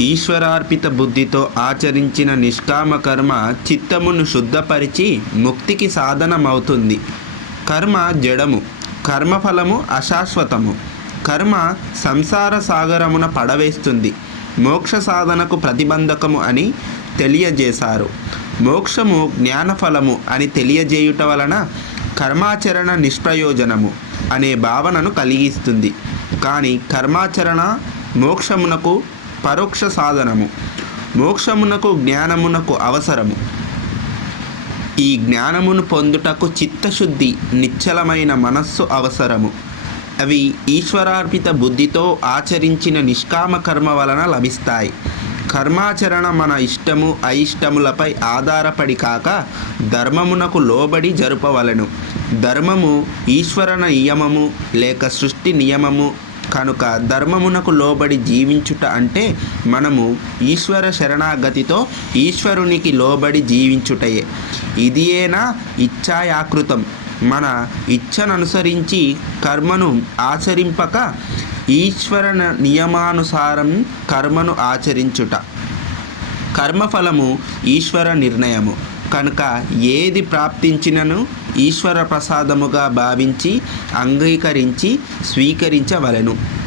ఈశ్వరార్పిత బుద్ధితో ఆచరించిన నిష్కామ కర్మ చిత్తమును శుద్ధపరిచి ముక్తికి సాధనమవుతుంది. కర్మ జడము, కర్మఫలము అశాశ్వతము. కర్మ సంసార సాగరమున పడవేస్తుంది, మోక్ష సాధనకు ప్రతిబంధకము అని తెలియజేశారు. మోక్షము జ్ఞానఫలము అని తెలియజేయుట వలన కర్మాచరణ నిష్ప్రయోజనము అనే భావనను కలిగిస్తుంది. కానీ కర్మాచరణ మోక్షమునకు పరోక్ష సాధనము. మోక్షమునకు జ్ఞానమునకు అవసరము. ఈ జ్ఞానమును పొందుటకు చిత్తశుద్ధి, నిశ్చలమైన మనస్సు అవసరము. అవి ఈశ్వరార్పిత బుద్ధితో ఆచరించిన నిష్కామ కర్మ వలన లభిస్తాయి. కర్మాచరణ మన ఇష్టము అయిష్టములపై ఆధారపడి కాక ధర్మమునకు లోబడి జరుపవలెను. ధర్మము ఈశ్వర నియమము లేక సృష్టి నియమము కనుక ధర్మమునకు లోబడి జీవించుట అంటే మనము ఈశ్వర శరణాగతితో ఈశ్వరునికి లోబడి జీవించుటయే. ఇదియేనా ఇచ్ఛాయాకృతం. మన ఇచ్ఛననుసరించి కర్మను ఆచరింపక ఈశ్వర నియమానుసారం కర్మను ఆచరించుట. కర్మఫలము ఈశ్వర నిర్ణయము కనుక ఏది ప్రాప్తించినను ఈశ్వర ప్రసాదముగా భావించి అంగీకరించి స్వీకరించవలెను.